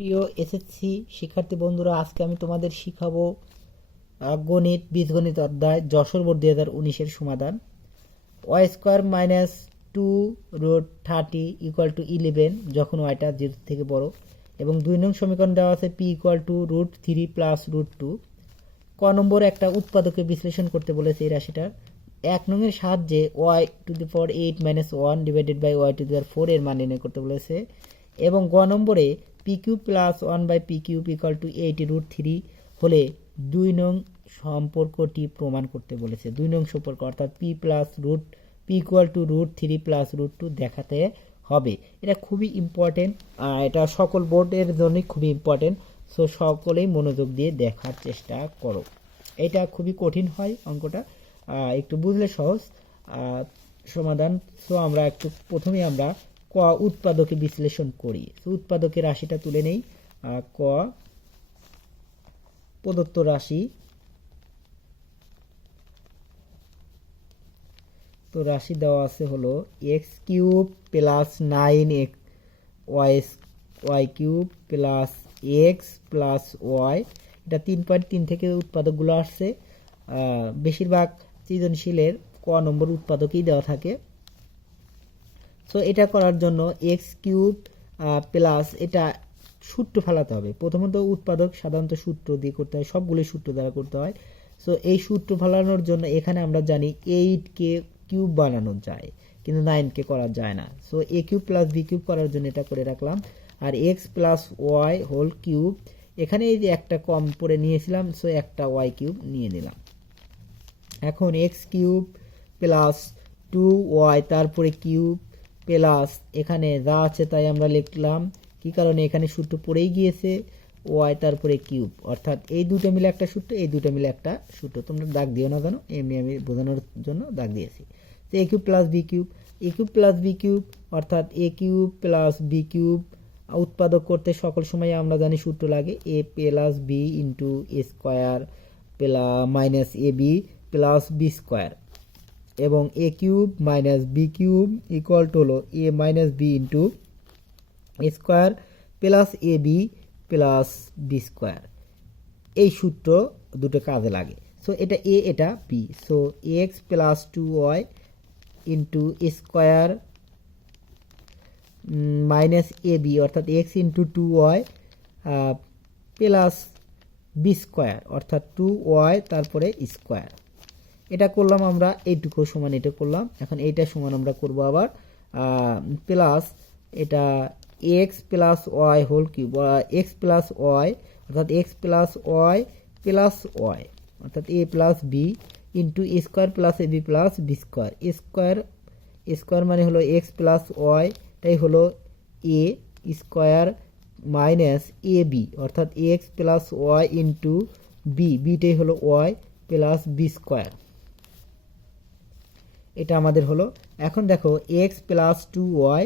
প্রিয় এসএসসি শিক্ষার্থী বন্ধুরা, আজকে আমি তোমাদের শিখাবো গণিত বীজগণিত অধ্যায় যশোর বোর্ড 2019-এর সমাধান। ওয়াই স্কোয়ার মাইনাস 2√30 = 11 যখন ওয়াইটা 0 থেকে বড়, এবং 2 নং সমীকরণ দেওয়া আছে পি =√3 + √2। ক নম্বর একটা উৎপাদকে বিশ্লেষণ করতে বলেছে এই রাশিটার। 1 নং এর সাহায্যে y⁸ - 1 / y⁴ এর মান নির্ণয় করতে বলেছে, এবং গ নম্বরে pq + 1/p³ = 80√3 হলে 2 নং সম্পর্কটি প্রমাণ করতে বলেছে। 2 নং সম্পর্ক অর্থাৎ p = √3 + √2 দেখাতে হবে। এটা খুবই ইম্পর্টেন্ট, এটা সকল বোর্ডের জন্যই খুবই ইম্পর্টেন্ট। সো সকলেই মনোযোগ দিয়ে দেখার চেষ্টা করো। এটা খুবই কঠিন হয় অঙ্কটা, একটু বুঝলে সহজ সমাধান। সো আমরা একটু প্রথমে আমরা ক উৎপাদকে বিশ্লেষণ করি। তো উৎপাদকের রাশিটা তুলে নেই। ক প্রদত্ত রাশি, তো রাশি দেওয়া আছে হলো x³ + 9y³ + x + y। এটা 3.3 থেকে উৎপাদকগুলো আসছে। বেশিরভাগ সৃজনশীলের ক নম্বর উৎপাদকই দেওয়া থাকে। সো এটা করার জন্য x³ প্লাস এটা সূত্র ফেলাতে হবে। প্রথমত উৎপাদক সাধারণত সূত্র দিয়ে করতে হয়, সবগুলো সূত্র দ্বারা করতে হয়। সো এই সূত্র ফেলানোর জন্য এখানে আমরা জানি 8কে কিউব বানানো যায়, কিন্তু 9কে করা যায় না। সো a³ + b³ করার জন্য এটা করে রাখলাম। আর x + y³ এখানে এই যে একটা কম পরে নিয়েছিলাম, সো একটা y³ নিয়ে নিলাম। এখন x³ + 2y তারপরে কিউব প্লাস এখানে যা আছে তাই আমরা লিখলাম। কি কারণে এখানে সূত্র পড়েই গিয়েছে, y তারপরে কিউব, অর্থাৎ এই দুটো মিলে একটা সূত্র, এই দুটো মিলে একটা সূত্র। তোমরা দাগ দিও না জানো, এমনি আমি বোঝানোর জন্য দাগ দিয়েছি। তো a³ + b³ + b³ অর্থাৎ a³ + b³ উৎপাদক করতে সকল সময় আমরা জানি সূত্র লাগে a + b * a² - ab + b², এবং a³ - b³ হলো a - b a² + ab + b²। এই সূত্র দুটো কাজে লাগে। সো এটা a, এটা b। So x + 2y * - ab অর্থাৎ x * 2y প্লাস b² অর্থাৎ 2y তারপরে স্কোয়ার। এটা করলাম আমরা, এইটুকু সমান এটা করলাম। এখন এইটা সমান আমরা করব আবার প্লাস এটা x + y³ x + y অর্থাৎ x + y + y অর্থাৎ a + b a² + ab + b²। Square মানে হলো x + y, তাই হলো a² - ab অর্থাৎ x + y b bটাই হলো y + b²। এটা আমাদের হলো। এখন দেখো x + 2y,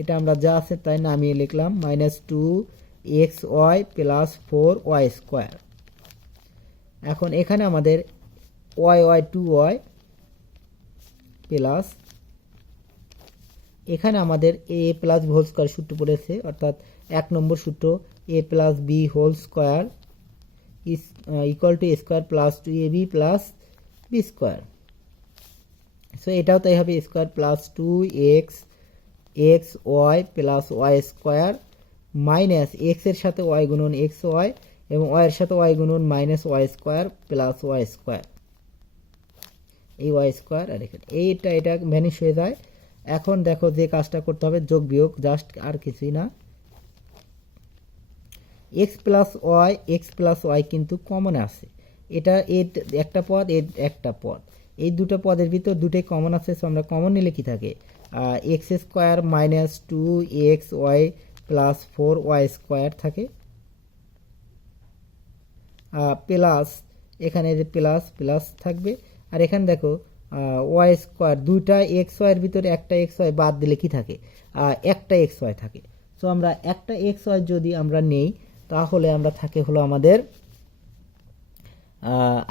এটা আমরা যা আছে তাই নামিয়ে লিখলাম -2xy + 4y²। এখন এখানে আমাদের y 2y প্লাস এখানে আমাদের a + b হোল² সূত্র পড়েছে, অর্থাৎ 1 নম্বর সূত্র a + b হোল² = a² + 2ab + b²। So এটাও তাই হবে a² + 2xy + y² minus x এর সাথে y গুণন xy এবং y এর সাথে y গুণন -y² + y²। এই y² আর এখানে এটা ভ্যানিশ হয়ে যায়। এখন দেখো যে কাজটা করতে হবে যোগ বিয়োগ, জাস্ট আর কিছুই না। x + y কিন্তু কমন আছে, এটা একটা পদ, একটা পদ, এই দুটো পদের ভিতর দুটোই কমন আছে। সো আমরা কমন নিলে কি থাকে x² - 2xy + 4y² থাকে প্লাস এখানে যে প্লাস প্লাস থাকবে। আর এখানে দেখো y², দুইটা xy এর ভিতরে একটা xy বাদ দিলে কি থাকে একটা xy থাকে। সো আমরা একটা xy যদি আমরা নেই তাহলে আমরা থাকে হলো আমাদের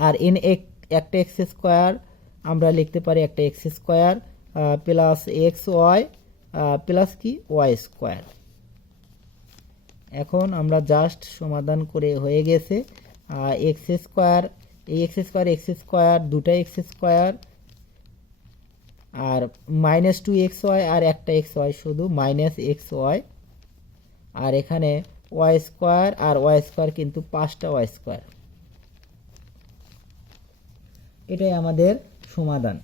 আর একটা x² আমরা লিখতে পারি একটা x² প্লাস xy প্লাস কি y²। এখন আমরা জাস্ট সমাধান করে হয়ে গেছে। এক্স স্কোয়ার, এই এক্স স্কোয়ার দুটা এক্স স্কোয়ার আর মাইনাস 2xy আর একটা এক্স ওয়াই, শুধু মাইনাস এক্স ওয়াই, আর এখানে ওয়াই স্কোয়ার আর ওয়াই স্কোয়ার কিন্তু 5টা ওয়াই স্কোয়ার। এটাই আমাদের সমাধান।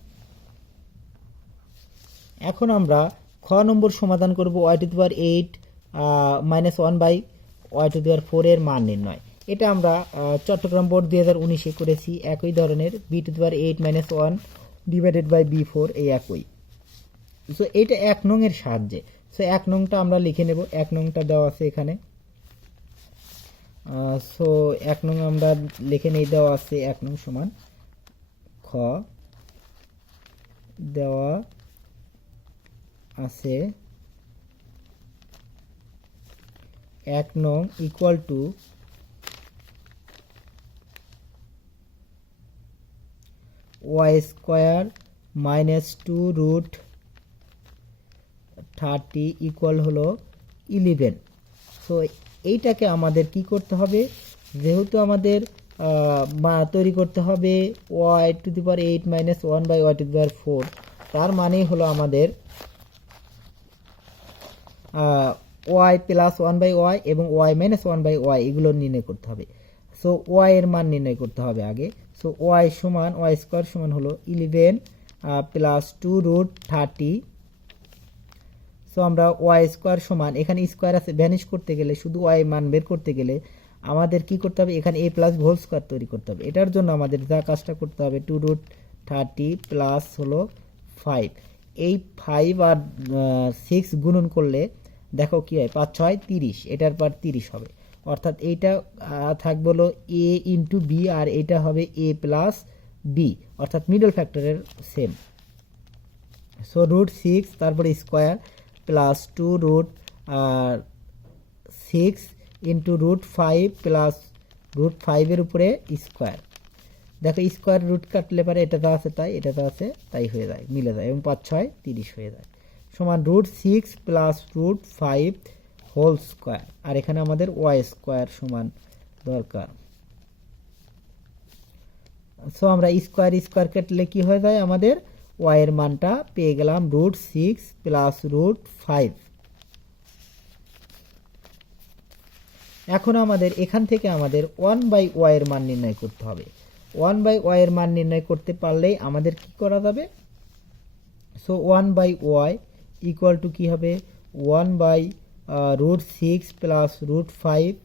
এখন আমরা খ নম্বর সমাধান করব y to the power 8 minus 1 by y to the power 4 এর মান নির্ণয়। এটা আমরা চট্টগ্রাম বোর্ড 2019-এ করেছি একই ধরনের, b to the power 8 minus 1 divided by বি4 এই একই। সো এইটা 1 নং এর সাহায্যে। সো 1 নংটা আমরা লিখে নেব, 1 নংটা দেওয়া আছে এখানে। সো 1 নং আমরা লিখে নেই, দেওয়া আছে 1 নং সমান খ, দেওয়া আছে 1 নং equal to Y square minus 2 root 30 equal হলো 11। সো এইটাকে আমাদের কি করতে হবে, যেহেতু আমাদের তৈরি করতে হবে y to the power 8 minus 1 by y to the power 4, তার মানেই হলো আমাদের ওয়াই প্লাস 1 বাই ওয়াই এবং ওয়াই মাইনাস 1 বাই ওয়াই এগুলো নির্ণয় করতে হবে। সো ওয়াই এর মান নির্ণয় করতে হবে আগে। সো ওয়াই সমান, ওয়াই স্কোয়ার সমান হলো 11 প্লাস 2 রুট 30। সো আমরা ওয়াই স্কোয়ার সমান, এখানে স্কোয়ার আছে, ভ্যানিশ করতে গেলে শুধু ওয়াই মান বের করতে গেলে আমাদের কি করতে হবে, এখানে এ প্লাস হোল স্কোয়ার তৈরি করতে হবে। এটার জন্য আমাদের যা কাজটা করতে হবে 2 রুট 30 প্লাস হলো 5, এই 5 আর 6 গুণন করলে দেখো কি হয়, 5 6 30, এটার পর 30 হবে। অর্থাৎ এইটা থাকবে হলো এ ইন্টু বি আর এটা হবে এ প্লাস বি, অর্থাৎ মিডল ফ্যাক্টরের সেম। সো রুট 6 তারপরে square plus 2 root 6 into root 5 plus root 5 এর উপরে স্কোয়ার। দেখো স্কোয়ার রুট কাটলে পারে এটা তো আছে তাই, এটা তো আছে তাই হয়ে যায়, মিলে যায়, এবং 5 6 30 হয়ে যায়, সমান root 6 plus root 5 whole square. আর এখানে আমাদের ওয়াই স্কোয়ার সমান দরকার। সো আমরা স্কোয়ার কাটলে কি হয়ে যায়, আমাদের ওয়াই এর মানটা পেয়ে গেলাম রুট 6 প্লাস রুট 5। এখন আমাদের এখান থেকে আমাদের 1 বাই ওয়াই এর মান নির্ণয় করতে হবে। 1 বাই ওয়াই এর মান নির্ণয় করতে পারলেই আমাদের কি করা যাবে, so 1 by Y equal to কি হবে, 1 বাই রুট 6 প্লাস রুট 5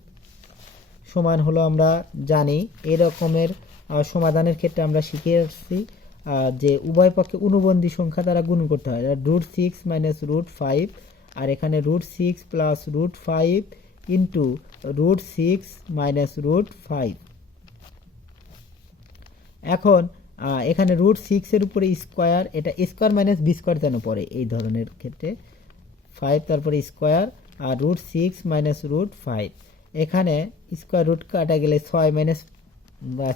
সমান হলো, আমরা জানি এই রকমের সমাধানের ক্ষেত্রে আমরা শিখে আসছি যে উভয় পক্ষে অনুবন্ধী সংখ্যা দ্বারা গুণ করতে হয়, রুট 6 মাইনাস রুট 5, আর এখানে root 6 plus root 5 into root 6 minus root 5। এখন এখানে রুট 6 এর উপরে স্কোয়ার, এটা স্কোয়ার মাইনাস বি স্কোয়ার যেন পড়ে এই ধরনের ক্ষেত্রে, 5 তারপরে স্কোয়ার আর রুট 6 মাইনাস রুট 5। এখানে স্কোয়ার রুট কাটা গেলে 6 মাইনাস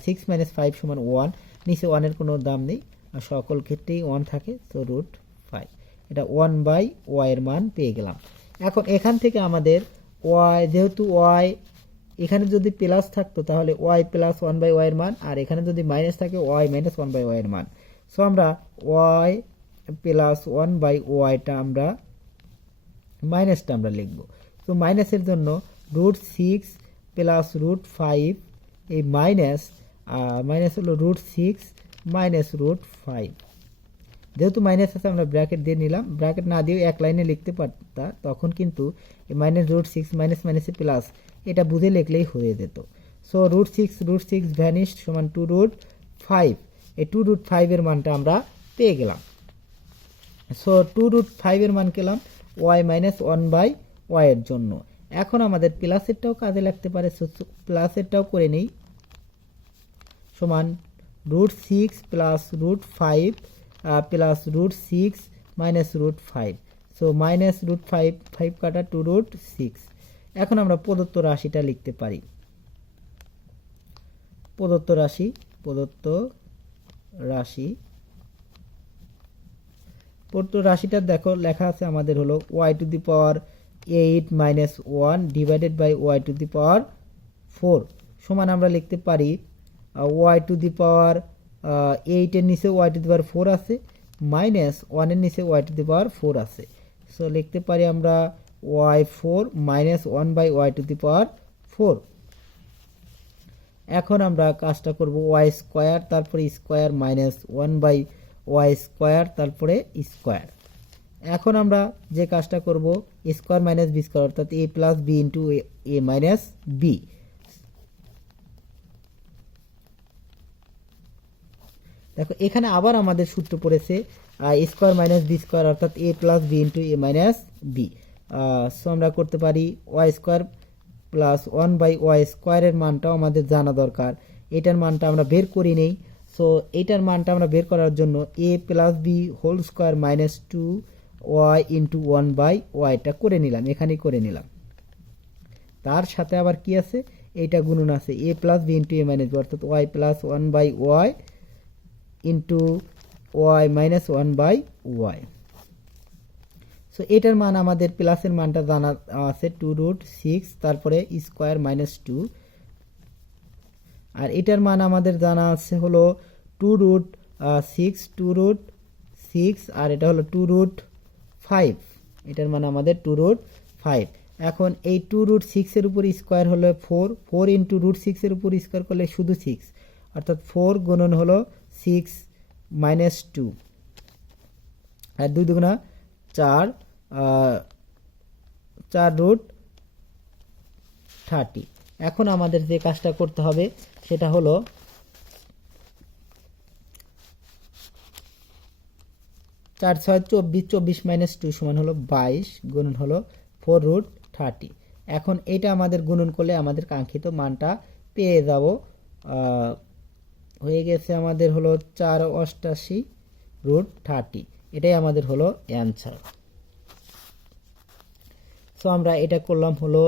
6 মাইনাস 5 সমান 1, নিচে 1 এর কোনো দাম নেই আর সকল ক্ষেত্রেই 1 থাকে, তো রুট 5, এটা 1 বাই ওয়াই এর মান পেয়ে গেলাম। এখন এখান থেকে আমাদের ওয়াই, যেহেতু ওয়াই এখানে যদি প্লাস থাকতো তাহলে ওয়াই প্লাস 1 বাই ওয়াই এর মান, আর এখানে যদি মাইনাস থাকে ওয়াই মাইনাস 1 বাই ওয়াই এর মান। সো আমরা ওয়াই প্লাস 1 বাই ওয়াইটা আমরা মাইনাসটা আমরা লিখব। তো মাইনাসের জন্য রুট 6 প্লাস রুট 5, এই মাইনাস হলো রুট 6 মাইনাস রুট 5, যেহেতু মাইনাস আছে আমরা ব্র্যাকেট দিয়ে নিলাম, ব্র্যাকেট না দিয়েও এক লাইনে লিখতে পারতা, তখন কিন্তু মাইনাস রুট 6 মাইনাস মাইনাসে প্লাস এটা বুঝে লিখলেই হয়ে যেত। সো রুট 6 ভ্যানিশড সমান 2 রুট 5, এই 2 রুট 5 এর মানটা আমরা পেয়ে গেলাম। সো 2 রুট 5 এর মান পেলাম ওয়াই মাইনাস 1 বাই ওয়াই এর জন্য। এখন আমাদের প্লাসেরটাও কাজে লাগতে পারে, প্লাসেরটাও করে নেই, সমান root 6 plus root 5 plus root 6 minus root 5। So minus root 5 কাটা 2 রুট 6। এখন আমরা প্রদত্ত রাশিটা লিখতে পারি। প্রদত্ত রাশিটা দেখো লেখা আছে আমাদের হলো y to the power 8 minus 1 divided by y to the power 4 সমান আমরা লিখতে পারি ওয়াই টু দি পাওয়ার 8 এর নিচে ওয়াই টু দি পাওয়ার 4 আছে মাইনাস 1 এর নিচে ওয়াই টু দি পাওয়ার 4 আছে। সো লিখতে পারি আমরা y 4 minus 1 by y to the power 4। এখন আমরা কাজটা করব ওয়াই স্কোয়ার তারপরে square minus 1 by y square তারপরে স্কোয়ার। এখন আমরা যে কাজটা করব স্কোয়ার মাইনাস বি স্কোয়ার অর্থাৎ A plus B into A minus B. দেখো এখানে আবার আমাদের সূত্র পড়েছে স্কোয়ার মাইনাস বি স্কোয়ার অর্থাৎ A plus B into A minus B. So আমরা করতে পারি Y square plus 1 by Y স্কোয়ারের মানটাও আমাদের জানা দরকার। এটার মানটা আমরা বের করি নেই। সো এটার মানটা আমরা বের করার জন্য a plus B whole square minus 2 y into 1 by ওয়াইটা করে নিলাম, এখানেই করে নিলাম। তার সাথে আবার কি আছে, এইটা গুণন আছে A plus B into A minus B অর্থাৎ Y plus 1 by Y into Y minus 1 by Y. So এটার মান আমাদের প্লাসের মানটা জানা আছে 2√6 তারপরে স্কোয়ার মাইনাস 2, আর এটার মান আমাদের জানা আছে হলো 2√6 আর এটা হলো 2√5, এটার মান আমাদের 2√5। এখন এই 2√6 এর উপর স্কোয়ার হলো 4 ইন্টু √6 এর উপর স্কোয়ার করলে শুধু 6 অর্থাৎ 4 গুণন হলো 6 মাইনাস 2 আর 2 দুগুণা 4 4√30। এখন আমাদের যে কাজটা করতে হবে সেটা হলো 4 6 24, 24 মাইনাস 2 সমান হলো 22 গুণন হলো 4√30। এখন এটা আমাদের গুণন করলে আমাদের কাঙ্ক্ষিত মানটা পেয়ে যাব। হয়ে গেছে আমাদের হলো 488√30, এটাই আমাদের হলো অ্যান্সার। সো আমরা এটা করলাম হলো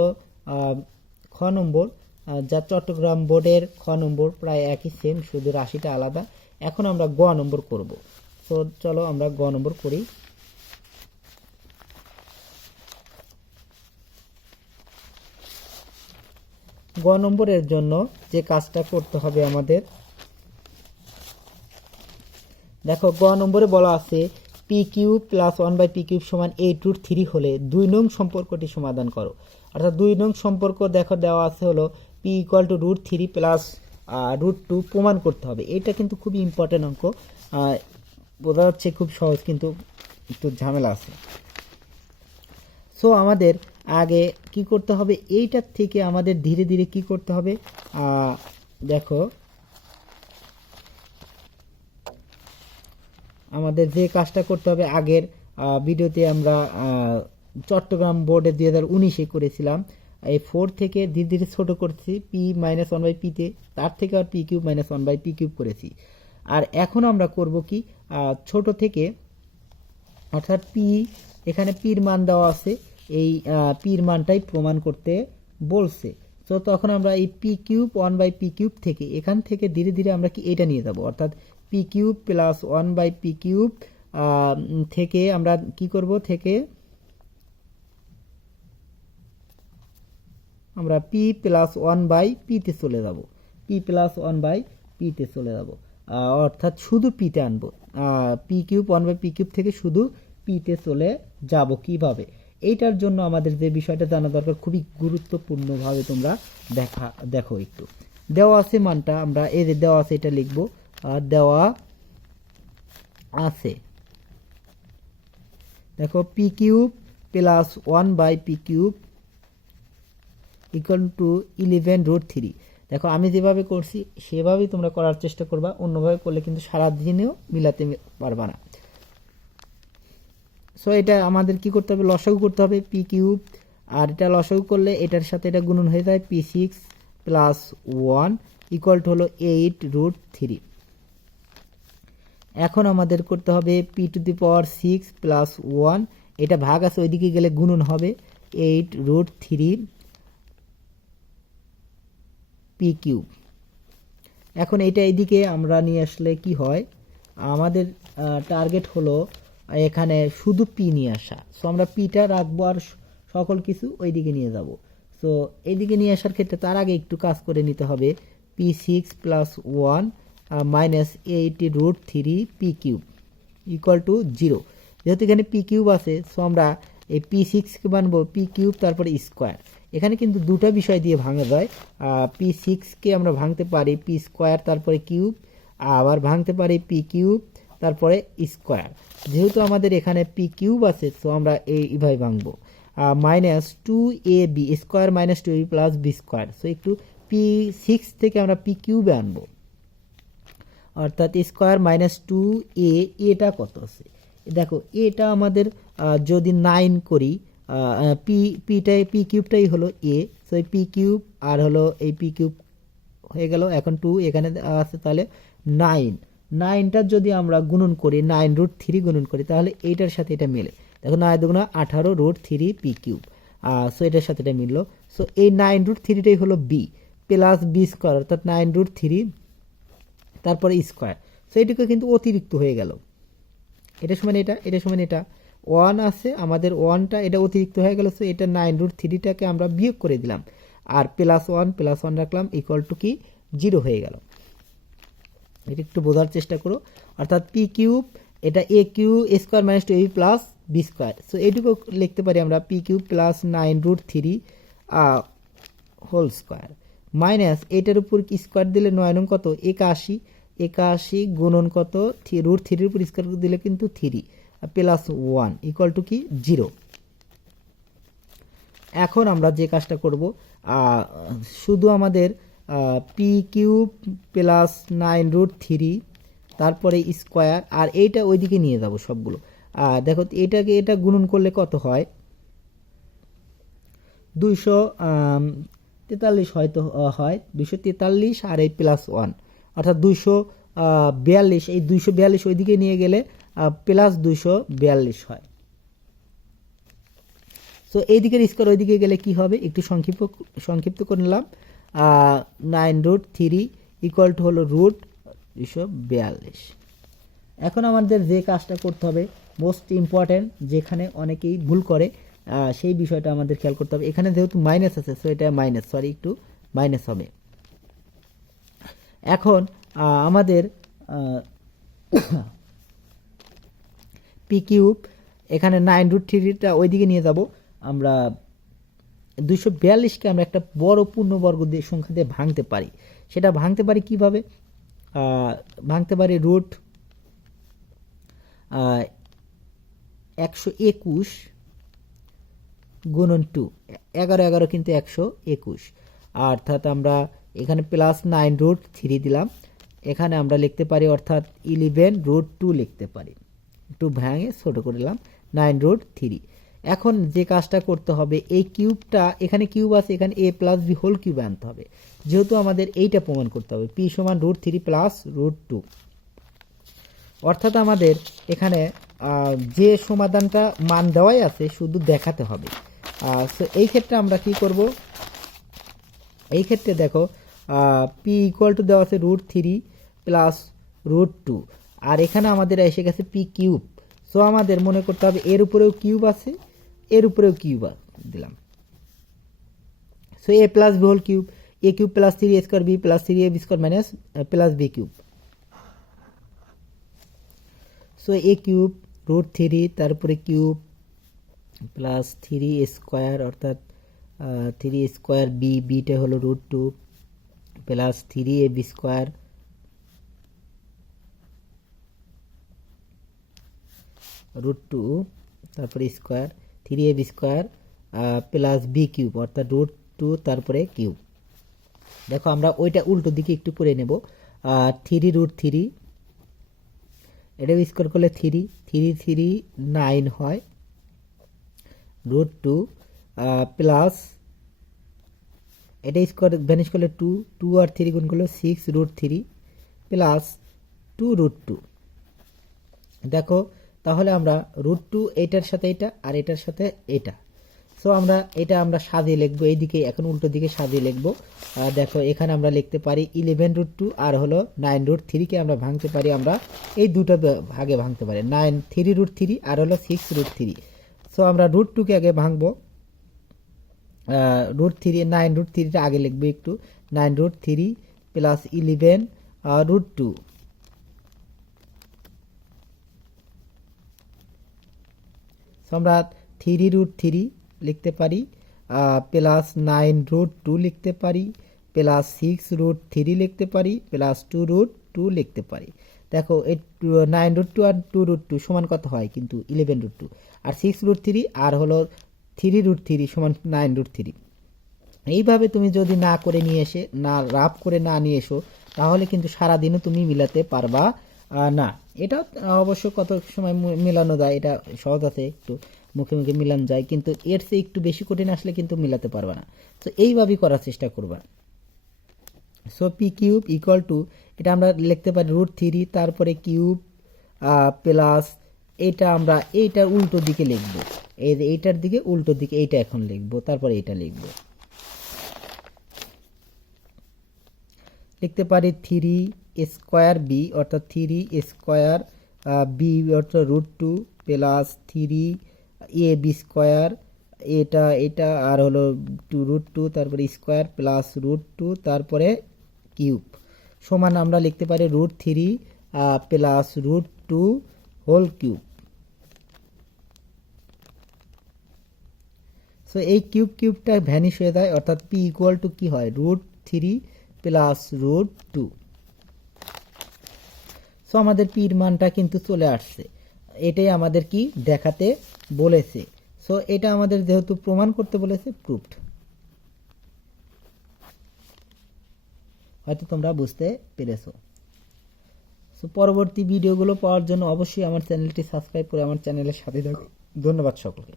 খ নম্বর, যা চট্টগ্রাম বোর্ডের খ নম্বর প্রায় একই সেম, শুধু রাশিটা আলাদা। এখন আমরা গ নম্বর করব। তো চলো আমরা গ নম্বর করি। গ নম্বরের জন্য যে কাজটা করতে হবে আমাদের, দেখো গ নম্বরে বলা আছে P cube plus 1 by P cube সমান 8√3 হলে 2 নং সম্পর্কটি সমাধান করো। অর্থাৎ 2 নং সম্পর্ক দেখো দেওয়া আছে হলো পি ইকুয়াল টু √3 প্লাস √2 প্রমাণ করতে হবে। এটা কিন্তু খুবই ইম্পর্টেন্ট অঙ্ক, বোঝা যাচ্ছে খুব সহজ কিন্তু একটু ঝামেলা আছে। সো আমাদের আগে কি করতে হবে, এইটার থেকে আমাদের ধীরে ধীরে কি করতে হবে, দেখো আমাদের যে কাজটা করতে হবে, আগের ভিডিওতে আমরা চট্টগ্রাম বোর্ডে 2019-এ করেছিলাম, এই 4 থেকে ধীরে ধীরে ছোট করছি পি মাইনাস 1 বাই পিতে, তার থেকে আর p cube minus 1 by P cube করেছি। আর এখন আমরা করব কি, ছোট থেকে অর্থাৎ পি, এখানে পির মান দেওয়া আছে, এই পির মানটাই প্রমাণ করতে বলছে। তো তখন আমরা এই P cube 1 by P cube থেকে এখান থেকে ধীরে ধীরে আমরা কি এটা নিয়ে যাব, অর্থাৎ P cube plus 1 by P cube থেকে আমরা কি করব, থেকে আমরা পি প্লাস 1 বাই পিতে চলে যাব, পি প্লাস 1 বাই পিতে চলে যাব, অর্থাৎ শুধু পিতে আনবো, P cube 1 by P cube থেকে শুধু পিতে চলে যাব। কিভাবে, এইটার জন্য আমাদের যে বিষয়টা জানা দরকার, খুবই গুরুত্বপূর্ণভাবে তোমরা দেখো একটু দেওয়া আছে মানটা, আমরা এই যে দেওয়া আছে এটা লিখবো, দেওয়া আছে দেখো P cube plus 1 by P cube equal to 11√3। দেখো আমি যেভাবে করছি সেভাবেই তোমরা করার চেষ্টা করবা, অন্যভাবে করলে কিন্তু সারাদিনেও মিলাতে পারবা না। সো এটা আমাদের কি করতে হবে, লসাগু করতে হবে পি কিউব, আর এটা লসাগু করলে এটার সাথে এটা গুণন হয়ে যায় p6 প্লাস 1 ইকুয়াল টু হলো 8√3। এখন আমাদের করতে হবে P two the power 6 plus 1, এটা ভাগ আছে ওইদিকে গেলে গুণন হবে 8√3 পি কিউব। এখন এটা এইদিকে আমরা নিয়ে আসলে কি হয়, আমাদের টার্গেট হলো এখানে শুধু পি নিয়ে আসা। সো আমরা পিটা রাখবো আর সকল কিছু ওইদিকে নিয়ে যাব। সো এইদিকে নিয়ে আসার ক্ষেত্রে তার আগে একটু কাজ করে নিতে হবে। p6 plus 1 minus 8√3 P cube equal two 0। যেহেতু এখানে পি কিউব আছে, সো আমরা এই p6কে বানবো পি কিউব তারপরে স্কোয়ার। এখানে কিন্তু দুটো বিষয় দিয়ে ভাঙা যায়। p6কে আমরা ভাঙতে পারি পি স্কোয়ার তারপরে কিউব, আবার ভাঙতে পারি পি কিউব তারপরে স্কোয়ার। যেহেতু আমাদের এখানে পি কিউব আছে, সো আমরা এইভাবে ভাঙবো minus 2ab square minus 2ab plus B square. So একটু p6 থেকে আমরা পি কিউবে আনবো, অর্থাৎ স্কোয়ার মাইনাস 2a। এটা কত আছে দেখো, এটা আমাদের যদি 9 করি, পি কিউবটাই হলো a। সো এই পি কিউব আর হলো এই পি কিউব হয়ে গেল। এখন 2 এখানে আছে, তাহলে 9টা যদি আমরা গুণন করি 9√3 গুণন করি, তাহলে এইটার সাথে এটা মিলে। দেখো 9 দুগুণা 18√3 পি কিউব। সো এটার সাথে এটা মিললো। সো এই 9√3টাই হলো বি প্লাস বি স্কোয়ার, অর্থাৎ 9√3 তারপরে স্কোয়ার। সো এটুকু কিন্তু অতিরিক্ত হয়ে গেল। এটা সমান এটা, এটা সমান এটা, 1 আছে আমাদের, 1টা এটা অতিরিক্ত হয়ে গেল। সো এটা 9√3টাকে আমরা বিয়োগ করে দিলাম, আর প্লাস 1 রাখলাম ইকুয়াল টু কি 0 হয়ে গেল। এটা একটু বোঝার চেষ্টা করো। অর্থাৎ পি কিউব এটা a q square minus 2ab plus B square. So এইটুকু লিখতে পারি আমরা p cube plus 9√3 whole square minus এটার উপর স্কোয়ার দিলে 9 নং কত 81 গুণন কত √3 উপর স্কোয়ার দিলে কিন্তু 3 প্লাস 1 ইকুয়াল টু কি 0। এখন আমরা যে কাজটা করব, শুধু আমাদের পি কিউব প্লাস 9√3 তারপরে স্কোয়ার, আর এইটা ওইদিকে নিয়ে যাব সবগুলো। দেখো এটাকে এটা গুণন করলে কত হয়, 243 হয়তো হয়, 243 আর এই প্লাস 1 অর্থাৎ 242। এই 242 ওইদিকে নিয়ে গেলে প্লাস 242 হয়। সো এই দিকের স্কোয়ার ওইদিকে গেলে কি হবে, একটু সংক্ষিপ্ত করে নিলাম। 9√3 ইকুয়াল টু হলো √242। এখন আমাদের যে কাজটা করতে হবে মোস্ট ইম্পর্টেন্ট, যেখানে অনেকেই ভুল করে, সেই বিষয়টা আমাদের খেয়াল করতে হবে। এখানে যেহেতু মাইনাস আছে, সো এটা মাইনাস, একটু মাইনাস হবে। এখন আমাদের পি কিউব এখানে 9√3টা ওইদিকে নিয়ে যাব আমরা। 242কে আমরা একটা বড় পূর্ণবর্গ দিয়ে সংখ্যা দিয়ে ভাঙতে পারি। সেটা ভাঙতে পারি কিভাবে, ভাঙতে পারি √121 গুণন 2, 11 কিন্তু 121, অর্থাৎ আমরা এখানে প্লাস 9√3 দিলাম, এখানে আমরা লিখতে পারি অর্থাৎ 11√2 লিখতে পারি। একটু ভাঙে ছোট করে দিলাম 9√3। এখন যে কাজটা করতে হবে, এই কিউবটা এখানে কিউব আছে, এখানে a plus B whole cube আনতে হবে। যেহেতু আমাদের এইটা প্রমাণ করতে হবে p সমান √3 প্লাস √2, অর্থাৎ আমাদের এখানে যে সমাধানটা মান দেওয়াই আছে শুধু দেখাতে হবে। সো এই ক্ষেত্রে আমরা কি করব, এই ক্ষেত্রে দেখো p ইকুয়াল টু দেওয়া আছে √3 প্লাস √2, আর এখানে আমাদের এসে গেছে p কিউব। সো আমাদের মনে করতে হবে এর উপরেও কিউব আছে, এর উপরেও কিউব দিলাম। So a plus B whole cube, a cube plus 3a square B plus 3ab square minus plus B cube. So a cube √3 তারপরে কিউব প্লাস 3 স্কোয়ার, অর্থাৎ 3 স্কোয়ার বি, বিটা হলো √2 প্লাস 3ab স্কোয়ার √2 তারপরে square 3ab square plus B cube, অর্থাৎ √2 তারপরে cube. দেখো আমরা ওইটা উল্টো দিকে একটু করে নেব। 3√3 এটা স্কোয়ার করলে 3 9 হয়, √2 প্লাস এটা স্কোয়ার ভ্যানিশ করলে 2 আর 3 গুণ করলে 6√3 প্লাস 2√2। দেখো তাহলে আমরা √2 এটার সাথে এটা আর এটার সাথে এটা, সো আমরা এটা আমরা সাজিয়ে লিখবো, এইদিকে এখন উল্টো দিকে সাজিয়ে লিখবো। দেখো এখানে আমরা লিখতে পারি 11√2 আর হলো 9√3কে আমরা ভাঙতে পারি, আমরা এই দুটো ভাগে ভাঙতে পারি, 3√3 আর হলো 6√3। সো আমরা √2কে আগে ভাঙবো, √3 আগে লিখবো একটু, 9√3 প্লাস 11√2। আমরা 3√3 লিখতে পারি, প্লাস 9√2 লিখতে পারি, প্লাস 6√3 লিখতে পারি, প্লাস 2√2 লিখতে পারি। দেখো এই 9√2 আর 2√2 সমান কত হয়, কিন্তু 11√2, আর 6√3 আর হলো 3√3 সমান 9√3। এইভাবে তুমি যদি না করে নিয়ে এসে, না রাফ করে না নিয়ে এসো, তাহলে কিন্তু সারাদিনও তুমি মিলাতে পারবা না। এটা অবশ্য কত সময় মেলানো যায়, এটা সহজ আছে, একটু মুখে মুখে মিলানো যায়, কিন্তু এর চেয়ে একটু বেশি কঠিন আসলে কিন্তু মিলাতে পারবা না। তো এইভাবেই করার চেষ্টা করবা। So P cube equal two, এটা আমরা লিখতে পারি √3, তারপরে কিউব প্লাস এটা আমরা এইটার উল্টো দিকে লিখবো, এই যে এইটার দিকে উল্টো দিকে এইটা এখন লিখবো, তারপরে এটা লিখবো। লিখতে পারি 3² বি, অর্থাৎ 3² বি অর্থাৎ √2 প্লাস 3ab², এটা আর হলো 2√2, তারপরে স্কোয়ার প্লাস √2, তারপরে কিউব, সমান আমরা লিখতে পারি √3 প্লাস √2 হোল কিউব। সো এই কিউবটা ভ্যানিশ হয়ে যায়, অর্থাৎ পি ইকুয়াল টু কি হয়, √3 প্লাস √2। সো আমাদের পির মানটা কিন্তু চলে আসছে, এটাই আমাদের কি দেখাতে বলেছে। সো এটা আমাদের যেহেতু প্রমাণ করতে বলেছে, প্রুফড। হয়তো তোমরা বুঝতে পেরেছো। সো পরবর্তী ভিডিওগুলো পাওয়ার জন্য অবশ্যই আমার চ্যানেলটি সাবস্ক্রাইব করে আমার চ্যানেলের সাথে থাকো। ধন্যবাদ সকলকে।